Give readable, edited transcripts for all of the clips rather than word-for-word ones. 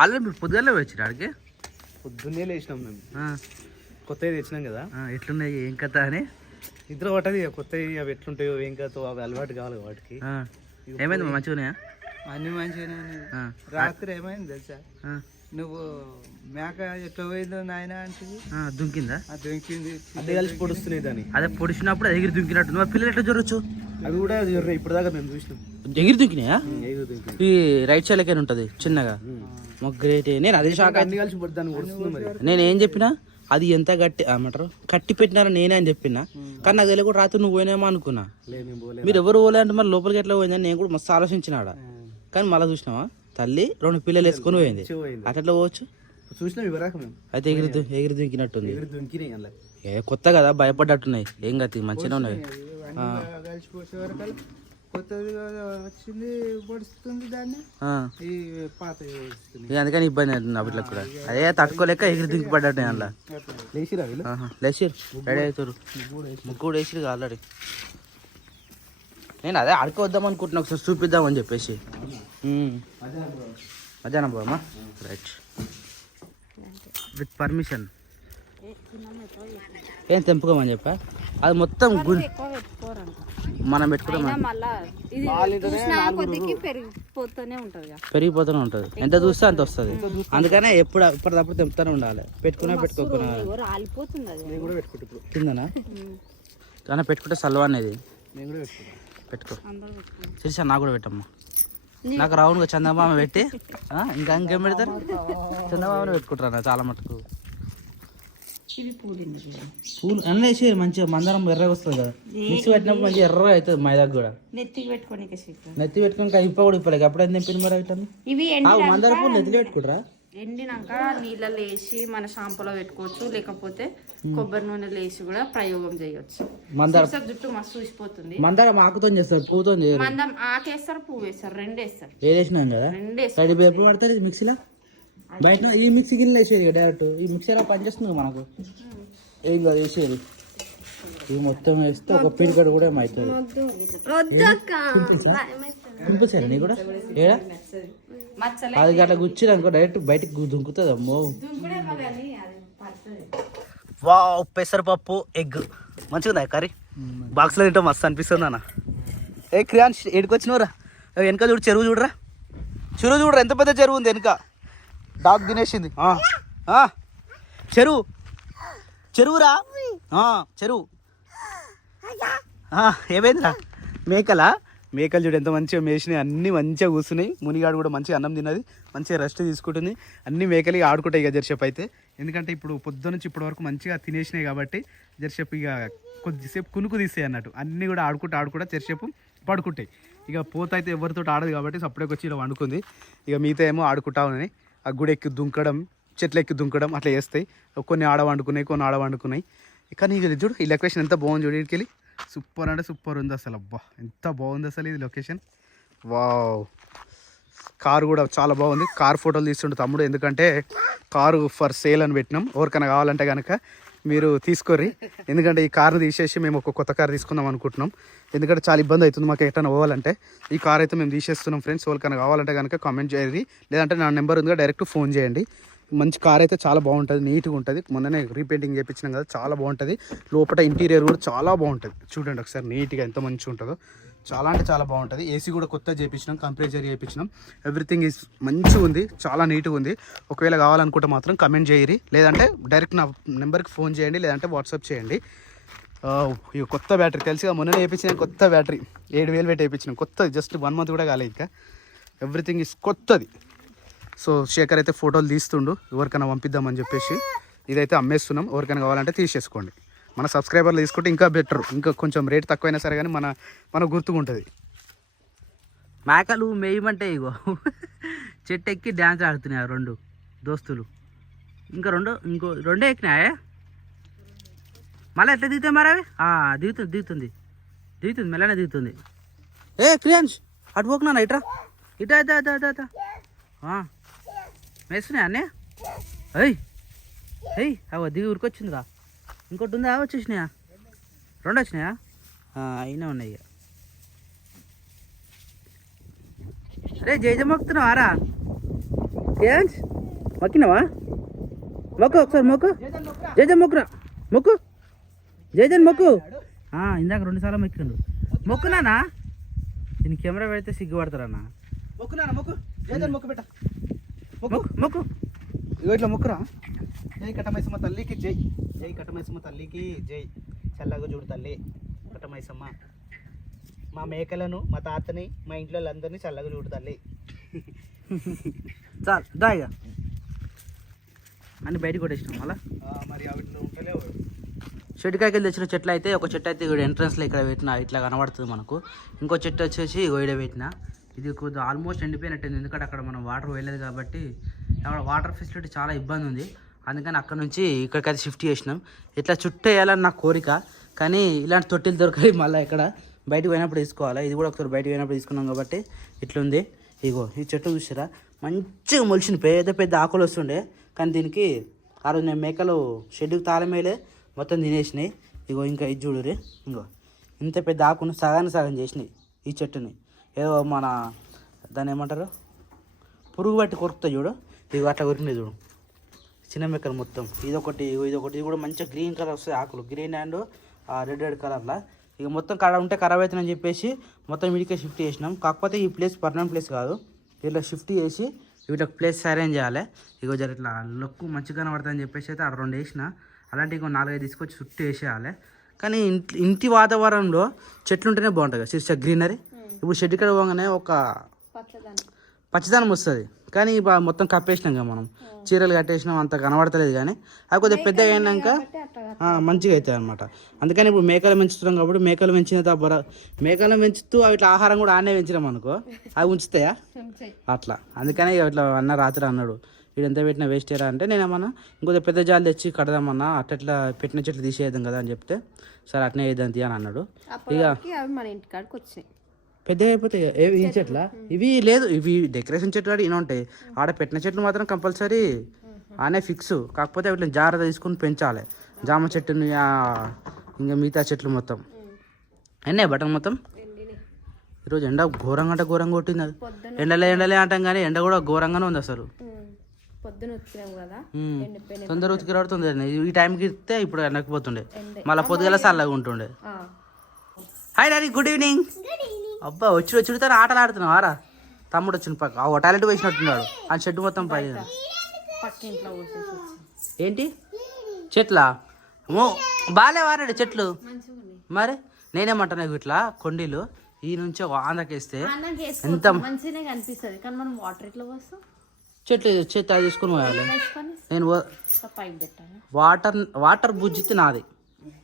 Already మీరు పొద్దుగాలే వచ్చిన ఆడికి పొద్దున్నే లేచినాం మేము. కొత్తవి తెచ్చినాం కదా. ఎట్లున్నాయి ఏం కథ అని నిద్ర పట్టది. కొత్తవి అవి ఎట్లుంటాయో ఏం కథ అవి అలవాటు కావాలి వాటికి. ఏమైంది మంచిగా ఉన్నాయా? అన్ని మంచిగానే ఉన్నాయి. రాత్రి ఏమైంది తెలుసా, నువ్వు మేక ఎట్లా పోయిందో నాయన అంటే దుంకిందా? దుంకింది. అదే కలిసి పొడుస్తున్నాయి దాన్ని. అదే పొడిచినప్పుడు ఎగిరి దుంకినట్టు. మరి పిల్లలు ఎట్లా జరగచ్చు? అవి కూడా ఇప్పుడు దాకా మేము చూసినాం. ఎగిరి దుంకినాయా? ఈ రైట్ సైడ్ లెక్కన ఉంటుంది చిన్నగా. మాకు గ్రేట్. నేను అదే షాక్. అన్ని కలిసి దాన్ని పొడుస్తుంది. మరి నేను ఏం చెప్పినా అది ఎంత గట్టి ఏమంటారు కట్టి పెట్టినారా నేనే అని చెప్పినా. కానీ నాకు తెలియకుండా రాత్రి నువ్వు పోయినామో అనుకున్నా. మీరు ఎవరు పోలే అంటే మరి లోపలికి ఎట్లా పోయిందని నేను కూడా మస్తు ఆలోచించినాడ. కానీ మళ్ళీ చూసినావా తల్లి 2 పిల్లలు వేసుకొని పోయింది. అట్లా పోవచ్చు చూసినాం ఇవరాక మేము. అయితే ఎగిరి దుంకినట్టుంది. దుంకినాయి. కొత్త కదా భయపడ్డట్టున్నాయి. ఏం గతి మంచిగా ఉన్నాయి. కలిసిపోసే వరకు కొత్తది వచ్చింది పొడుస్తుంది దాన్ని. పాత అందుకని ఇబ్బంది అవుతుంది అప్పట్లో కూడా. అదే తట్టుకోలేక ఎగిరి దుంకి పడ్డట్టు అందులో లేచిరా లేచిరు రెడీ అవుతారు. ముగ్గురు వేసిరు ఆల్రెడీ. నేను అదే ఆడుకోవద్దాం అనుకుంటున్నా, ఒకసారి చూపిద్దామని చెప్పేసి. మధ్యాహ్నం పోమ్మా. Right with permission. ఏం తెంపుకోమని చెప్పా. అది మొత్తం మనం పెట్టుకుంటాం పెరిగిపోతూనే ఉంటుంది. ఎంత చూస్తే అంత వస్తుంది. అందుకనే ఎప్పటికప్పుడు తెంపుతూనే ఉండాలి. పెట్టుకోకుండా కిందనా కానీ పెట్టుకుంటే సల్వా అనేది పెట్టుకో. శిరీష నాకు కూడా పెట్టమ్మా. నాకు రౌండ్గా చందమామ పెట్టి ఇంకేం పెడతారు? చందమామని పెట్టుకుంటారు చాలా మటుకు. పూలు అన్నీ వేసి మంచిగా మందరం ఎర్రగా వస్తుంది కదా. మిక్సీ పెట్టినప్పుడు మంచిగా ఎర్రగా అవుతుంది. మైదాకు కూడా నెత్తి పెట్టుకొని ఇప్ప కూడా ఇప్పలేక అప్పుడు ఏం తెంపింది మరి అట్లా. మందార పూలు నెత్తిలో పెట్టుకుంటారా? ఎండినాక నీళ్ళలో వేసి మన షాంపూలో పెట్టుకోవచ్చు, లేకపోతే కొబ్బరి నూనెలో వేసి కూడా ప్రయోగం చేయొచ్చు. మందార జుట్టు మస్తు చూసిపోతుంది. మందారం ఆకుతో చేస్తారు, పువ్వుతో మందం ఆకేస్తారు, పువ్వు వేస్తారు, 2 వేస్తారు. వేసినాం కదా. 2 వేస్తారు. ఎప్పుడు పడతారు ఇది మిక్సీలో? బయట ఈ మిక్సీ గిన్నెలు వేసేది డైరెక్ట్. ఈ మిక్సీలో పనిచేస్తుంది మనకు. ఏం కాదు వేసేది. ఇది మొత్తం వేస్తే ఒక పిడికడ కూడా ఏమవుతుంది. దుంపుతారు నీ కూడా ఏడా అది అట్లా గుచ్చి అనుకో డైరెక్ట్ బయటకు దుంకుతుంది. అమ్మో వావ్. పెసరపప్పు ఎగ్ మంచిగా ఉందా కర్రీ? బాక్స్లో తింటాం మస్తు అనిపిస్తుంది అన్న. ఏ క్రియాన్ ఎడికి వచ్చినవరా? వెనక చూడు, చెరువు చూడరా. చెరువు చూడరా, ఎంత పెద్ద చెరువు ఉంది వెనక. డాగ్ తినేసింది. చెరువురా చెరువు. ఏమైందిరా? మేకలు చూడు ఎంత మంచిగా మేసినాయి. అన్నీ మంచిగా కూర్చున్నాయి. మునిగాడు కూడా మంచిగా అన్నం తిన్నది, మంచిగా రెస్ట్ తీసుకుంటుంది. అన్ని మేకలు ఇక ఆడుకుంటాయి ఇక జర్సేపు అయితే. ఎందుకంటే ఇప్పుడు పొద్దు నుంచి ఇప్పటి వరకు మంచిగా తినేసినాయి కాబట్టి జర్సేపు ఇక కొద్దిసేపు కునుకు తీస్తాయి అన్నట్టు. అన్నీ కూడా ఆడుకుంటా జర్సేపు పడుకుంటాయి. ఇక పోత అయితే ఎవరితో ఆడదు కాబట్టి సపరేట్గా వచ్చి ఇలా వండుకుంది. ఇక మిగతా ఏమో ఆడుకుంటా ఉన్నాయి. ఆ గుడి ఎక్కి దుంకడం, చెట్లు ఎక్కి దుంకడం అట్లా చేస్తాయి. కొన్ని ఆడ వండుకున్నాయి, కొన్ని ఆడ వండుకున్నాయి. కానీ ఇక చూడు ఈ లొకేషన్ ఎంత బాగుంది. చూడు ఇక్కడికి సూపర్ అంటే సూపర్ ఉంది అసలు. అబ్బా ఎంత బాగుంది అసలు ఇది లొకేషన్. వావ్. కారు కూడా చాలా బాగుంది. కారు ఫోటోలు తీస్తుండే తమ్ముడు, ఎందుకంటే కారు ఫర్ సేల్ అని పెట్టినాం. ఎవరికైనా కావాలంటే కనుక మీరు తీసుకోర్రి. ఎందుకంటే ఈ కార్ని తీసేసి మేము ఒక కొత్త కారు తీసుకుందాం అనుకుంటున్నాం. ఎందుకంటే చాలా ఇబ్బంది అవుతుంది మాకు ఎట్లా పోవాలంటే. ఈ కార్ అయితే మేము తీసేస్తున్నాం ఫ్రెండ్స్. ఎవరికైనా కావాలంటే కనుక కామెంట్ చేయండి, లేదంటే నా నెంబర్ ఉంది డైరెక్ట్ ఫోన్ చేయండి. మంచి కార్ అయితే చాలా బాగుంటుంది, నీట్గా ఉంటుంది. మొన్ననే రీపెయింటింగ్ చేయించినాం కదా, చాలా బాగుంటుంది. లోపల ఇంటీరియర్ కూడా చాలా బాగుంటుంది. చూడండి ఒకసారి నీట్గా ఎంత మంచిగా ఉంటుందో. చాలా అంటే చాలా బాగుంటుంది. ఏసీ కూడా కొత్త చేయించినాం, కంప్రెసర్ చేయించినాం. ఎవ్రీథింగ్ ఈజ్ మంచిగా ఉంది, చాలా నీట్గా ఉంది. ఒకవేళ కావాలనుకుంటే మాత్రం కమెంట్ చేయరి, లేదంటే డైరెక్ట్ నా నెంబర్కి ఫోన్ చేయండి, లేదంటే వాట్సాప్ చేయండి. ఇక కొత్త బ్యాటరీ తెలుసుగా, మొన్ననే వేయించిన కొత్త బ్యాటరీ 7,000 పెట్టి వేయించినాం. కొత్తది, జస్ట్ 1 month కూడా కాలేదు ఇంకా. ఎవ్రీథింగ్ ఈజ్ కొత్తది. సో శేఖర్ అయితే ఫోటోలు తీస్తుండు, ఎవరికైనా పంపిద్దామని చెప్పేసి. ఇదైతే అమ్మేస్తున్నాం, ఎవరికైనా కావాలంటే తీసేసుకోండి. మన సబ్స్క్రైబర్లు తీసుకుంటే ఇంకా బెటర్, ఇంకా కొంచెం రేట్ తక్కువైనా సరే కానీ మన గుర్తుకుంటుంది. మేకలు మేయమంటే ఇగో చెట్టు ఎక్కి డ్యాన్స్ ఆడుతున్నాయి 2 దోస్తులు. ఇంకో 2 ఎక్కినాయే. మళ్ళీ ఎట్లా దిగుతాయి మరి అవి? దిగుతుంది మెల్లనే దిగుతుంది. ఏ క్రియాన్స్ అటు పోకున్నా ఇట్రా, ఇటా వేస్తున్నాయా అన్నీ? అవ దిగి ఉరికొచ్చిందిగా. ఇంకోటి ఉందా? వచ్చేసినాయా? 2 వచ్చినాయా? అయినా ఉన్నాయి. అరే జయజమొక్కుతున్నావారా? డ్యాన్స్ మొక్కినావా? మొక్కు ఒకసారి మొక్కు. జయజన్ మొక్కురా, మొక్కు. జయజన్ మొక్కు. ఇందాక 2 సార్లు మొక్కిండు. మొక్కునానా? నేను కెమెరా పెడితే సిగ్గుపడతారన్న. మొక్కునానా మొక్కు. జయజన్ మొక్కు పెట్ట. మొక్కు మొక్కు. ఇగో ఇట్లా మొక్కురా. జై కట్టమైసమ్మ తల్లికి జై. జై కట్టమైసమ్మ తల్లికి జై. చల్లగా చూడు తల్లి కట్టమైసమ్మ. మా మేకలను, మా తాతని, మా ఇంట్లో వాళ్ళందరినీ చల్లగా చూడు తల్లి. చాలు దాయిగా అన్ని బయటకు కొట్టేసినాం మళ్ళా. మరి అవిట్లో ఉంటలేవు. షెడ్కాయకి తెచ్చిన చెట్లు అయితే ఒక చెట్టు అయితే ఇక్కడ ఎంట్రన్స్లో ఇక్కడ పెట్టిన ఇట్లా కనబడుతుంది మనకు. ఇంకో చెట్టు వచ్చేసి గోయిడ పెట్టిన. ఇది కొద్దిగా ఆల్మోస్ట్ ఎండిపోయినట్టుంది, ఎందుకంటే అక్కడ మనం వాటర్ వేయలేదు కాబట్టి అక్కడ వాటర్ ఫెసిలిటీ చాలా ఇబ్బంది ఉంది. అందుకని అక్కడ నుంచి ఇక్కడికైతే షిఫ్ట్ చేసినాం. ఇట్లా చుట్టూ వేయాలని నా కోరిక, కానీ ఇలాంటి తొట్టిలు దొరకాలి మళ్ళీ ఇక్కడ బయటకు పోయినప్పుడు తీసుకోవాలి. ఇది కూడా ఒకసారి బయటకు పోయినప్పుడు తీసుకున్నాం కాబట్టి ఇట్లుంది. ఇగో ఈ చెట్టు చూసారా, మంచిగా మొలిచింది, పెద్ద పెద్ద ఆకులు వస్తుండే. కానీ దీనికి ఆ రోజు నేను మేకలు షెడ్కి తాళమేలే మొత్తం తినేసినాయి. ఇగో ఇంకా ఇది చూడురే, ఇంకో ఇంత పెద్ద ఆకును సగం చేసినాయి ఈ చెట్టుని. ఏదో మన దాన్ని ఏమంటారు, పురుగు బట్టి కొరుకుతాయి చూడు, ఇగో అట్లా కొరికినాయి చూడు చిన్న మేకలు మొత్తం. ఇదొకటి ఇదొకటి, ఇది కూడా మంచిగా గ్రీన్ కలర్ వస్తాయి ఆకులు, గ్రీన్ అండ్ రెడ్ కలర్లా. ఇక మొత్తం ఉంటే ఖరాబ్ అవుతుందని చెప్పేసి మొత్తం వీడికే షిఫ్ట్ చేసినాం. కాకపోతే ఈ ప్లేస్ పర్మనెంట్ ప్లేస్ కాదు, ఇట్లా షిఫ్ట్ చేసి వీటికి ప్లేస్ అరేంజ్ చేయాలి. ఇగో జర ఇట్లా లుక్ మంచిగా కనబడుతుందని చెప్పేసి అయితే అక్కడ 2 వేసిన. అలాంటి ఇంకో 4-5 తీసుకొచ్చి చుట్టూ వేసేయాలి. కానీ ఇంటి వాతావరణంలో చెట్లు ఉంటేనే బాగుంటుంది, శీర్ష గ్రీనరీ. ఇప్పుడు షెడ్ ఇక్కడ పోగానే ఒక పచ్చదనం వస్తుంది, కానీ మొత్తం కప్పేసినాం కదా మనం, చీరలు కట్టేసినాం, అంత కనబడతలేదు. కానీ అది కొద్దిగా పెద్దగా అయినాక మంచిగా అవుతాయి అనమాట. అందుకని ఇప్పుడు మేకలు పెంచుతున్నాం కాబట్టి మేకలు మేకలు పెంచుతూ అవి ఇట్లా ఆహారం కూడా ఆనే పెంచినాం అనుకో, అవి ఉంచుతాయా అట్లా. అందుకని ఇట్లా అన్న రాత్రి అన్నాడు, వీడు ఎంత పెట్టినా వేస్ట్ అయ్యారా అంటే, నేను ఏమన్నా ఇంకొక పెద్ద జాలి తెచ్చి కడదామన్నా, అట్లా పెట్టిన చెట్లు తీసేద్దాం కదా అని చెప్తే, సరే అట్నే వేద్దాం తీ అని అన్నాడు. ఇక మన ఇంటికాడికి వచ్చినాయి, పెద్దగా అయిపోతాయి. ఈ చెట్ల ఇవి లేదు, ఇవి డెకరేషన్ చెట్లు కూడా ఇవి ఉంటాయి. ఆడ పెట్టిన చెట్లు మాత్రం కంపల్సరీ ఆనే ఫిక్స్. కాకపోతే వీటిని జాగ్రత్త తీసుకుని పెంచాలి. జామ చెట్టుని ఇంకా మిగతా చెట్లు మొత్తం ఎన్నే బటన్ మొత్తం. ఈరోజు ఎండ ఘోరంగా అంటే ఘోరంగా కొట్టింది. అది ఎండలే అంటాం కానీ ఎండ కూడా ఘోరంగానే ఉంది అసలు. తొందర ఉతికి రాడుతుంది. ఈ టైంకి ఇస్తే ఇప్పుడు ఎండకపోతుండే, మళ్ళీ పొద్దుగల చల్లగా ఉంటుండే. Hi daddy, good evening. అబ్బా వచ్చి ఆటలు ఆడుతున్నావు ఆరా? తమ్ముడు వచ్చిన పక్క టాయిలెట్ వేసినట్టున్నాడు. ఆ చెట్టు మొత్తం పై ఏంటి చెట్లా బాగాలే వారాడు చెట్లు. మరి నేనేమంటాను, ఇట్లా కొండీలు ఈ నుంచి ఆంధ్రకేస్తే ఎంత మంచిగానే కనిపిస్తుంది, కానీ మనం వాటర్ ఎట్లా పోస్తాం? చెట్లు తీసుకుని పోయాలి. నేను పైప్ పెట్టాను. వాటర్ బుజ్జితే నాది,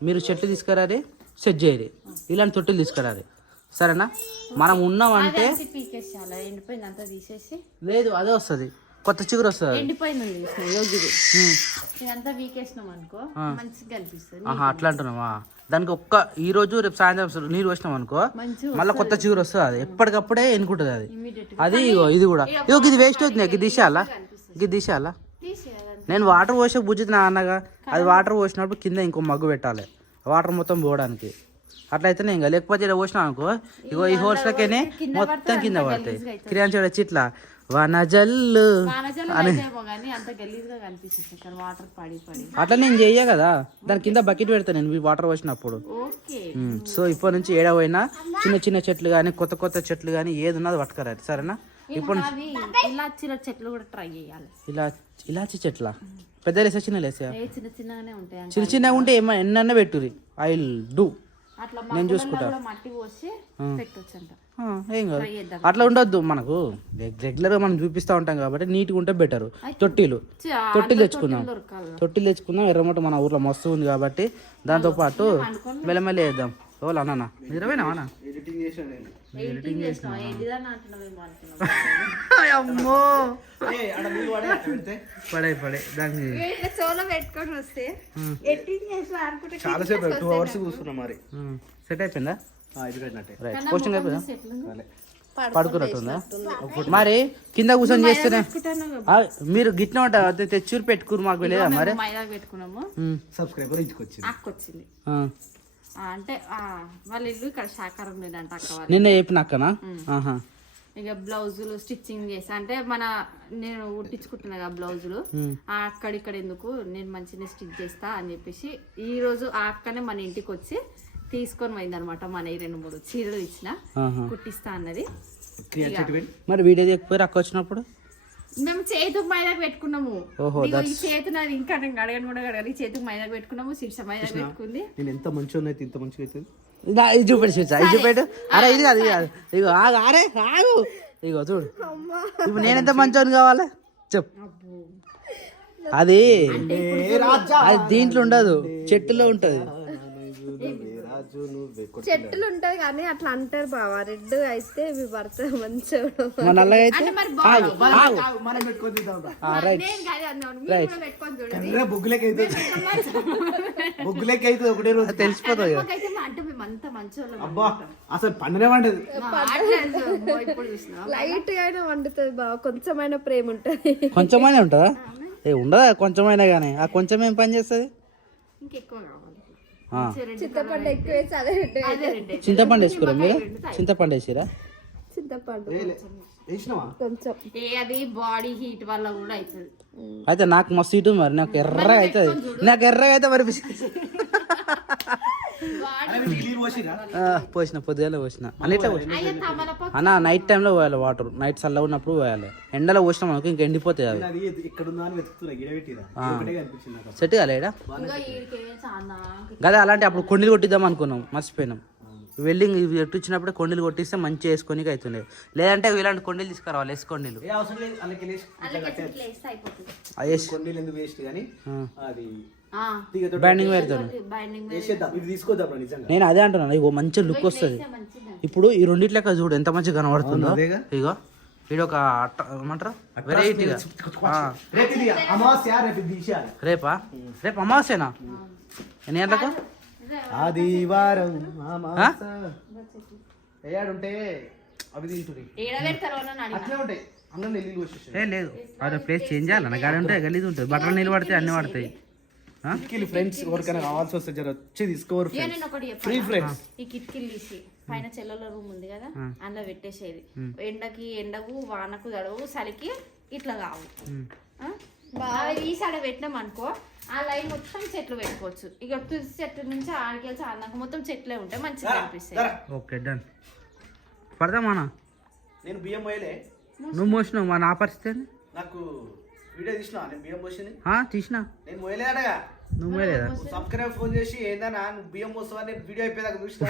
మీరు చెట్లు తీసుకురారి సెట్ చేయరు, ఇలాంటి తొట్టిలు తీసుకురారు, సరేనా? మనం ఉన్నామంటే లేదు అదే వస్తుంది, కొత్త చిగురు వస్తుంది. అట్లా అంటున్నావా? దానికి ఈ రోజు రేపు సాయంత్రం నీరు వచ్చినాం అనుకో, మళ్ళీ కొత్త చిగురు వస్తుంది. అది ఎప్పటికప్పుడే ఎన్నుకుంటుంది అది. అది ఇది కూడా ఇది వేస్ట్ అవుతుంది. ఇది తీసేయాలా? నేను వాటర్ పోసే బుజ్జితున్నా అన్నగా, అది వాటర్ పోసినప్పుడు కింద ఇంకో మగ్గు పెట్టాలి, వాటర్ మొత్తం పోవడానికి. అట్లయితేనే ఇంకా, లేకపోతే ఇలా పోసినా అనుకో, ఇగో ఈ హోల్స్లకేనే మొత్తం కింద పడతాయి. కిరాణా చెడు చిట్లా వనజల్లు అని అట్లా నేను చెయ్య కదా, దాని కింద బకెట్ పెడతా నేను వాటర్ పోసినప్పుడు. సో ఇప్పటి నుంచి ఏడా పోయినా చిన్న చిన్న చెట్లు కానీ కొత్త చెట్లు కానీ ఏది ఉన్నది పట్టుకరారు, సరేనా? ఇప్పుడు చెట్లు కూడా ట్రై చేయాలి. ఇలాచి చెట్ల పెద్ద లేసా చిన్న లేసా? చిన్నగానే ఉంటాయి. చిన్నగా ఉంటే ఎన్నన్నా పెట్టుర్రి, ఐ విల్ డూ, నేను చూసుకుంటా. ఏం కాదు, అట్లా ఉండొద్దు. మనకు రెగ్యులర్గా మనం చూపిస్తూ ఉంటాం కాబట్టి నీట్గా ఉంటే బెటర్. తొట్టిలు తెచ్చుకుందాం. ఎర్రమట మన ఊర్లో మస్తు ఉంది కాబట్టి దాంతోపాటు మెల్లమెల్లి వేద్దాం. ఎవరు అన్న నిజమేనా అమ్మో పడే దాన్ని చాలాసేపు 2 hours కూర్చున్నాం. మరి సెట్ అయిపోయిందా? అయిపోయినట్టే. పోస్టింగ్ అయిపోయిందా? పడుకున్నట్టుందా? మరి కింద కూర్చొని చేస్తేనే మీరు గిట్న ఉంటా తెచ్చూరు పెట్టుకురు మాకు లేదా? మరి సబ్స్క్రైబర్ ఇంటికి వచ్చింది. అంటే వాళ్ళ ఇల్లు ఇక్కడ శాకారం లేదంట. నిన్న చెప్పిన అక్కనా? ఇక బ్లౌజులు స్టిచ్చింగ్ చేస్తా అంటే నేను కుట్టించుకుంటున్నా కదా బ్లౌజులు అక్కడిక్కడ ఎందుకు నేను మంచిగా స్టిచ్ చేస్తా అని చెప్పేసి ఈ రోజు ఆ అక్కనే మన ఇంటికి వచ్చి తీసుకొని పోయింది అనమాట. మన 2-3 చీరలు ఇచ్చిన కుట్టిస్తా అన్నది. మరి వీడియో చెప్పారు అక్క వచ్చినప్పుడు మేము చేతుకు మైదాకు పెట్టుకున్నాము. ఈ చేతు నాది ఇంకా నేను అడగను కూడా అడగాలి. చేతుకు మైదాకు పెట్టుకున్నాము, శిర్ష మైదాకు పెట్టుకుంది. నేను ఎంత మంచిగా ఉన్నాయి ఇంత మంచిగా అవుతుంది. ఇది చూపెట్టు. అరే ఇది కాదు ఇగో అరే ఆగు ఇగో చూడు ఇప్పుడు నేనెంత మంచోని కావాలి చెప్పు. అది దీంట్లో ఉండదు, చెట్టులో ఉంటది. చెట్టులు ఉంటది కానీ అట్లా అంటారు బావా. రెడ్ అయితే మీ భర్త మంచిగా మన నల్లగా అయితే ఒకటే రోజు తెలిసిపోతుంది. అసలు పండునే వండదు, లైట్ గా అయినా వండుతుంది బావా. కొంచెమైనా ప్రేమ ఉంటది. కొంచెమైనా ఉంటుందా? ఉండదా కొంచెమైనా కానీ ఆ కొంచెం ఏం పని చేస్తుంది? ఇంకెక్కువ కావాలి. చింతపండు ఎక్కువ వేసి అదే రెడ్. చింతపండు వేసుకురా మీరు? చింతపండు వేసిరా? చింతపండు కొంచెం అది బాడీ హీట్ వల్ల కూడా అవుతుంది. అయితే నాకు మస్తు ఇటు మరి నాకు ఎర్రగా అవుతుంది. నాకు ఎర్రగా అయితే మరి పోసిన పొద్దుగాల పోసిన అన్నిట్లో పోసిన అన్న. నైట్ టైంలో పోయాలి వాటర్. నైట్ చల్లగా ఉన్నప్పుడు పోయాలి. ఎండలో పోసినాం అనుకో ఇంక ఎండిపోతాయి అవి. సెట్ కాలేడా కదా? అలాంటి అప్పుడు కొండలు కొట్టిద్దాం అనుకున్నాం, మర్చిపోయినాం. వెల్డింగ్ ఎట్టిచ్చినప్పుడే కొండలు కొట్టిస్తే మంచిగా వేసుకొని అవుతుండే. లేదంటే ఇలాంటి కొండలు తీసుకురావాలి, వేసుకోండిలు. బైండింగ్ పెడతాను నేను. అదే అంటున్నాను, ఇగో మంచి లుక్ వస్తుంది. ఇప్పుడు ఈ రెండిట్లెక్క చూడు ఎంత మంచిగా కనబడుతుందో. ఇగో ఇది ఒక ఏమంటారు వెరైటీగా. రేపా? రేపు అమావాస్యనా? ఎన్ని గంటలకు? ఆదివారం ఏడుంటే అవి తింటుంది అట్లే ఉంటాయి. లేదు అదే ప్లేస్ చేంజ్ చేయాలి. నా గాడి ఉంటే గలీజ్ ఉంటుంది. బట్టలు నీళ్ళు పడితే అన్ని పడతాయి. ఫ్రెండ్స్ ఎవరికైనా కావాల్సి వస్తే జర వచ్చి తీసుకోరు ఫ్రీ ఫ్రెండ్స్. ఈ కిటికీలు తీసి పైన చెల్లెల రూమ్ ఉంది కదా అందులో పెట్టేసేది. ఎండకు వానకు గడవు చలికి ఇట్లా కావు. ఈ సైడ్ పెట్టినాం అనుకో ఆ లైన్ మొత్తం చెట్లు పెట్టుకోవచ్చు. ఇక తులసి చెట్టు నుంచి ఆడికెళ్ళి ఆడినాక మొత్తం చెట్లే ఉంటాయి, మంచిగా అనిపిస్తాయి. Okay done. పడదామా? నేను బియ్యం పోయలే, నువ్వు మోసినావు. మా నా పరిస్థితి నాకు వీడియో తీసినా. నేను బియ్యం పోసింది తీసినా. నేను పోయలేదగా. నువ్వు పోయలేదా? సబ్స్క్రైబర్ ఫోన్ చేసి ఏందన్నా నువ్వు బియ్యం పోస్తావని వీడియో అయిపోయేదాకా చూసినా.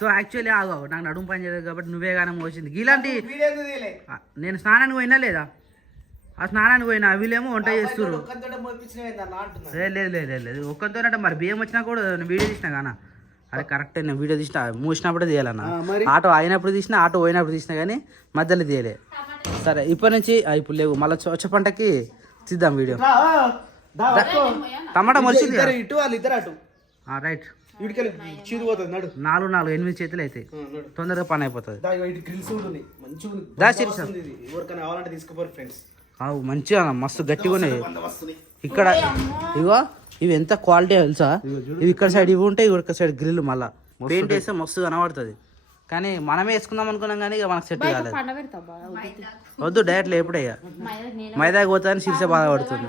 సో యాక్చువల్లీ ఆగు, నాకు నడుము పని చేయలేదు కాబట్టి నువ్వే కానీ మోసింది. ఇలాంటి నేను స్నానానికి పోయినా లేదా? ఆ స్నానానికి పోయినా వీళ్ళేమో వంట చేస్తున్నారు. లేదు లేదు లేదు లేదు ఒక్కరితోనంటే మరి బియ్యం వచ్చినా కూడా వీడియో తీసినా కానా? అరే కరెక్టే, నేను వీడియో తీసిన మూసినప్పుడే తీయాలన్న. ఆటో అయినప్పుడు తీసినా, ఆటో పోయినప్పుడు తీసినా కానీ మధ్యలో తీయలే. సరే ఇప్పటి నుంచి ఇప్పుడు లేవు, మళ్ళీ వచ్చే పంటకి తీద్దాం వీడియో. టమాటా మొలిచింది రైట్. 4-8 చేతులు అయితే తొందరగా పని అయిపోతుంది. మంచిగా మస్తు గట్టిగా ఉన్నాయి ఇక్కడ. ఇగో ఇవి ఎంత క్వాలిటీ తెలుసా? ఇవి ఇక్కడ సైడ్ ఇవి ఉంటాయి, ఇక్కడ సైడ్ గ్రిల్. మళ్ళీ పెయింట్ వేస్తే మస్తు కనబడుతుంది. కానీ మనమే వేసుకుందాం అనుకున్నాం కానీ ఇక మనకు సెట్ కాలేదు. వద్దు డైరెక్ట్ లేపుడయ్యా మైదాకి పోతాదని శీర్ష బాధపడుతుంది.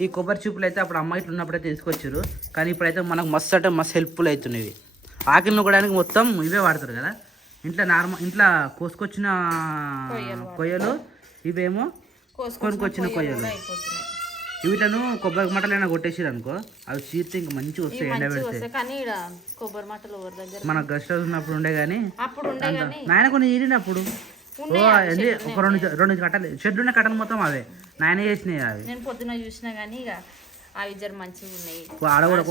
ఈ కొబ్బరి చూపులు అయితే అప్పుడు అమ్మ ఇట్లా ఉన్నప్పుడైతే తీసుకొచ్చారు. కానీ ఇప్పుడైతే మనకు మస్తు అంటే మస్తు హెల్ప్ఫుల్ అవుతున్నాయి. ఆకిలను కూడా మొత్తం ఇవే వాడతారు కదా. ఇంట్లో కోసుకొచ్చిన కొయ్యలు, ఇవేమో కొనుకొచ్చిన కొయ్యలు. వీటిను కొబ్బరి మటలైనా కొట్టేసారు అనుకో, అవి చీరితే ఇంకా మంచిగా వస్తాయి ఎండబెడితే. మన గెస్ట్ హౌస్ ఉన్నప్పుడు ఉండే కానీ నాయన కొన్ని చీరినప్పుడు ఒక రెండు కట్టలు షెడ్ ఉన్న కట్టలు మొత్తం అవే నాయన చేసినాయి. అవి నేను పొద్దున చూసినా కానీ ఇక అవి జర మంచిగా ఉన్నాయి. ఆడ కూడా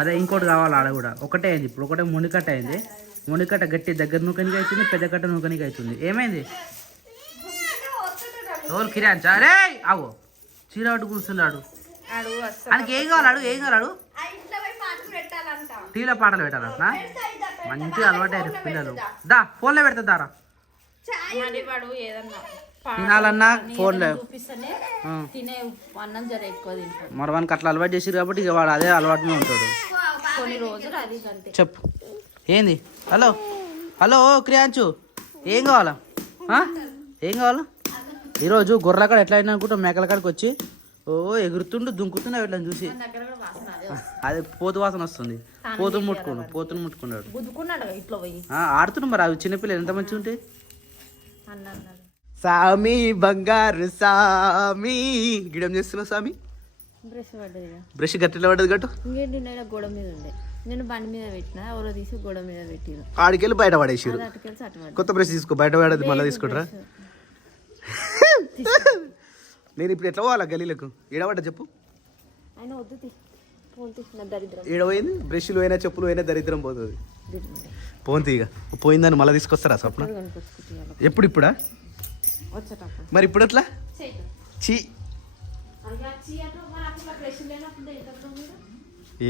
అదే ఇంకోటి కావాలి. ఆడ కూడా ఒకటే అయింది. ఇప్పుడు ఒకటే మునికట్ట అయింది. మునికట్ట గట్టి దగ్గర నూకనికి అవుతుంది, పెద్ద కట్ట నూకనికి అవుతుంది. ఏమైంది? రోజు కిరాంచా రే ఆగో చీరాడు కూర్చున్నాడు. ఆయనకి ఏం కావాలి? ఏం కావాలాడు? టీవీలో పాటలు పెట్టాలంట. మంచిగా అలవాటు అయ్యారు పిల్లలు. దా ఫోన్లో పెడతా దారా. తినాలన్నా ఫోన్ లేవు చూపిస్తేనే తినే అన్నం జర ఎక్కువ తింటాడు. మరి వానికి అట్లా అలవాటు చేసిరు కాబట్టి ఇక వాడు అదే అలవాటునే ఉంటాడు. కొన్ని రోజులు అది అంతే. చెప్పు ఏంది? హలో హలో క్రియాంచు, ఏం కావాలా? ఏం కావాలా? ఈరోజు గొర్రెల కాడ ఎట్లా అయినా అనుకుంటా మేకల కాడికి వచ్చి ఎగురుతుండు దుంకుతుండు ఇట్లా చూసి దగ్గర కూడా వాసన అదే వస్తుంది. అది పోతు వాసన వస్తుంది. పోతును ముట్టుకున్నాడు. గుద్దుకున్నాడు కదా ఇంట్లో పోయి ఆడుతున్నాం మరి. అవి చిన్నపిల్లలు ఎంత మంచిగా ఉంటాయి. అన్నాడు సామి బంగారు సామి గిడం చేస్తున్నావు సామి. బ్రష్ పడ్డది బ్రష్ గట్టిలో పడ్డది గట్టు. ఇంకేంటి గోడ మీద ఉండే, నేను బండి మీద పెట్టిన ఎవరో తీసి గోడ మీద పెట్టిరు. ఆడికెళ్ళి బయట పడేసారు. అటుకెళ్ళి అటు పడ్డది. కొత్త బ్రష్ తీసుకో, బయట పడేది మళ్ళీ తీసుకుంటారా? నేను ఇప్పుడు ఎట్లా పోవాలా గలీలకు? ఏడవడ్డ చెప్పు. ఆయన వద్దు తీసిన దరిద్రం ఏడవైంది. బ్రష్లు పోయినా చెప్పులు పోయినా దరిద్రం పోతుంది. పోంతి ఇక పోయిందని మళ్ళీ తీసుకొస్తారా స్వప్న? ఎప్పుడు ఇప్పుడా? వచ్చేటప్పుడు మరి ఇప్పుడు ఎట్లా? చీ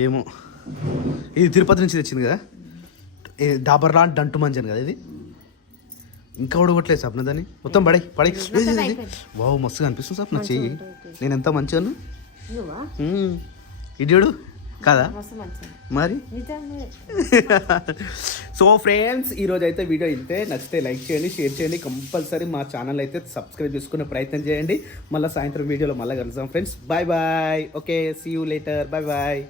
ఏమో. ఇది తిరుపతి నుంచి తెచ్చింది కదా, డాబర్లా డంటు మంజన్ కదా ఇది. ఇంకా ఉడగొట్టలేదు సప్న దాన్ని మొత్తం పడే వావ్ మస్తుగా అనిపిస్తుంది సప్న చెయ్యి. నేను ఎంత మంచిగాను ఇడియోడు కదా మరి. సో ఫ్రెండ్స్, ఈరోజు అయితే వీడియో ఇంతే. నచ్చితే లైక్ చేయండి, షేర్ చేయండి. కంపల్సరీ మా ఛానల్ అయితే సబ్స్క్రైబ్ చేసుకునే ప్రయత్నం చేయండి. మళ్ళీ సాయంత్రం వీడియోలో మళ్ళీ కలుద్దాం friends. Bye bye. Okay, see you later. Bye bye.